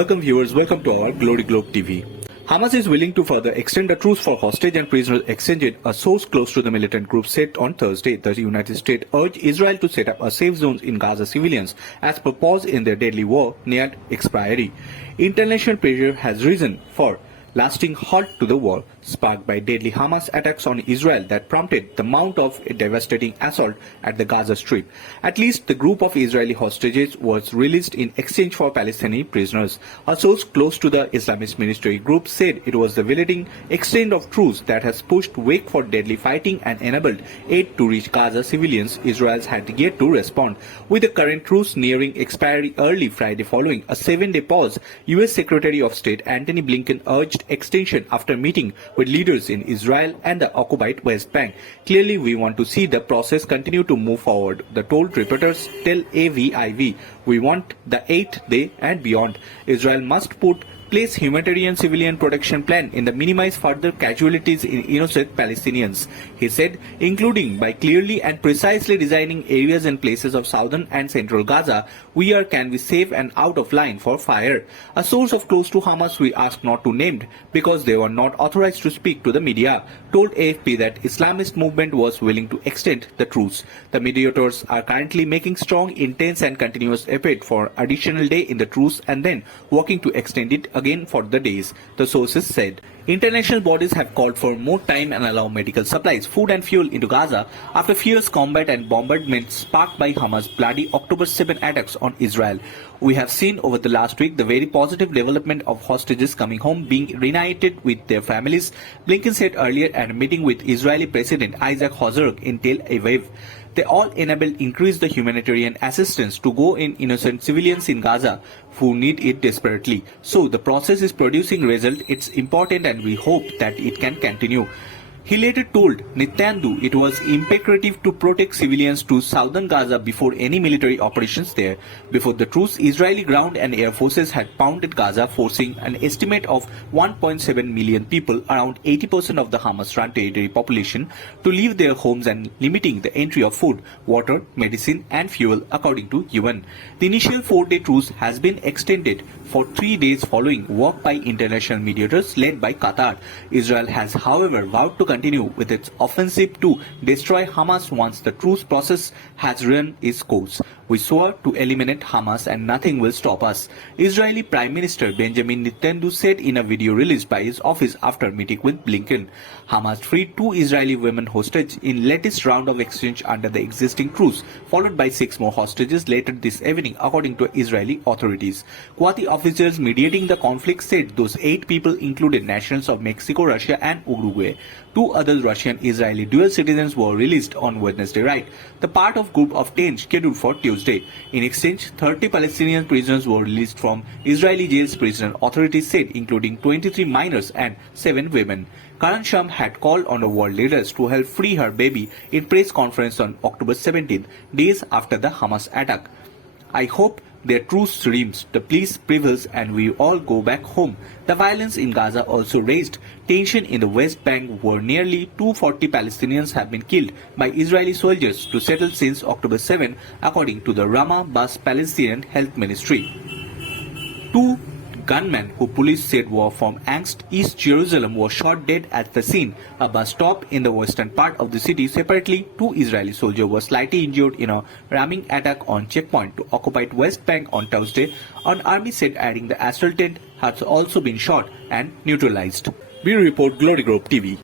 Welcome viewers, welcome to our Glory Globe TV. Hamas is willing to further extend the truce for hostage and prisoner exchange, a source close to the militant group said on Thursday. The United States urged Israel to set up a safe zone in Gaza civilians as proposed in their deadly war neared expiry. International pressure has risen for lasting halt to the war, sparked by deadly Hamas attacks on Israel that prompted the mount of a devastating assault at the Gaza Strip. At least the group of Israeli hostages was released in exchange for Palestinian prisoners. A source close to the Islamist military group said it was the willing extent of truce that has pushed wake for deadly fighting and enabled aid to reach Gaza civilians. Israel had yet to respond. With the current truce nearing expiry early Friday following a 7-day pause, U.S. Secretary of State Antony Blinken urged extension after meeting with leaders in Israel and the occupied West Bank. Clearly, we want to see the process continue to move forward, the told reporters tell AVIV. We want the 8th day and beyond. Israel must place humanitarian civilian protection plan in the minimize further casualties in innocent Palestinians, he said, including by clearly and precisely designing areas and places of southern and central Gaza where can be safe and out of line for fire. A source of close to Hamas we asked not to named because they were not authorized to speak to the media told AFP that Islamist movement was willing to extend the truce. The mediators are currently making strong, intense and continuous effort for additional day in the truce and then working to extend it again for the days, the sources said. International bodies have called for more time and allow medical supplies, food and fuel into Gaza after fierce combat and bombardment sparked by Hamas' bloody October 7 attacks on Israel. We have seen over the last week the very positive development of hostages coming home being reunited with their families, Blinken said earlier at a meeting with Israeli President Isaac Herzog in Tel Aviv. They all enable increase the humanitarian assistance to go in innocent civilians in Gaza who need it desperately. So the process is producing result. It's important and we hope that it can continue. He later told Netanyahu it was imperative to protect civilians to southern Gaza before any military operations there. Before the truce, Israeli ground and air forces had pounded Gaza, forcing an estimate of 1.7 million people, around 80% of the Hamas-run territory population, to leave their homes and limiting the entry of food, water, medicine and fuel, according to UN. The initial 4-day truce has been extended for 3 days following work by international mediators led by Qatar. Israel has, however, vowed to continue with its offensive to destroy Hamas once the truce process has run its course. We swore to eliminate Hamas and nothing will stop us, Israeli Prime Minister Benjamin Netanyahu said in a video released by his office after meeting with Blinken. Hamas freed 2 Israeli women hostages in latest round of exchange under the existing truce, followed by 6 more hostages later this evening, according to Israeli authorities. Qatari officials mediating the conflict said those 8 people included nationals of Mexico, Russia and Uruguay. 2 other Russian-Israeli dual citizens were released on Wednesday night, the part of group of 10 scheduled for Tuesday. In exchange, 30 Palestinian prisoners were released from Israeli jails, prisoner authorities said, including 23 minors and 7 women. Karan Sham had called on the world leaders to help free her baby in press conference on October 17th, days after the Hamas attack. I hope their truce reams, the peace prevails and we all go back home. The violence in Gaza also raised tension in the West Bank where nearly 240 Palestinians have been killed by Israeli soldiers to settle since October 7, according to the Ramah Bas Palestinian Health Ministry. 2 gunmen who police said were from Angst, East Jerusalem, were shot dead at the scene, a bus stop in the western part of the city. Separately, 2 Israeli soldiers were slightly injured in a ramming attack on checkpoint to occupied West Bank on Thursday. An army said adding the assailant has also been shot and neutralized. We report Glory Globe TV.